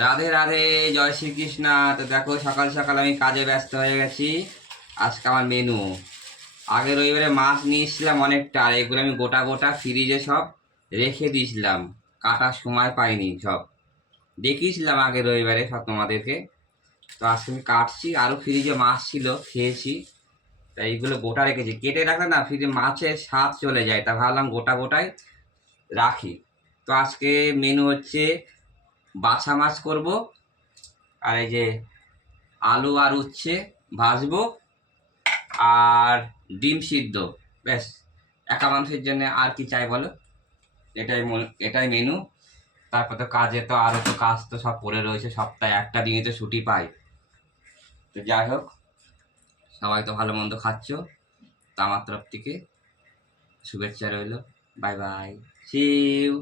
রাধে রাধে, জয় শ্রীকৃষ্ণ। তো দেখো, সকাল সকাল আমি কাজে ব্যস্ত হয়ে গেছি। আজকে আমার মেনু, আগের রবিবারে মাছ নিয়ে এসেছিলাম অনেকটা, আর এগুলো আমি গোটা গোটা ফ্রিজে সব রেখে দিয়েছিলাম, কাটার সময় পাইনি। সব দেখিয়েছিলাম আগের রবিবারে সব তোমাদেরকে। তো আজকে আমি কাটছি, আরও ফ্রিজে মাছ ছিল, খেয়েছি। তাই এইগুলো গোটা রেখেছি, কেটে রাখলে না ফ্রিজে মাছের স্বাদ চলে যায়, তা ভাবলাম গোটা গোটাই রাখি। তো আজকে মেনু হচ্ছে বাছা মাছ করব, আর এই যে আলু আর উচ্ছে ভাজবো, আর ডিম সিদ্ধ। ব্যাস, একা মানুষের জন্য আর কি চাই বলো? এটাই মেনু। তারপর তো কাজে তো আরও তো কাজ তো সব পড়ে রয়েছে, সপ্তাহে একটা দিনই তো ছুটি পাই। তো যাই হোক, সবাই তো ভালো মন্দ খাচ্ছ, তো আমার তরফ থেকে শুভেচ্ছা রইল। Bye bye, see you.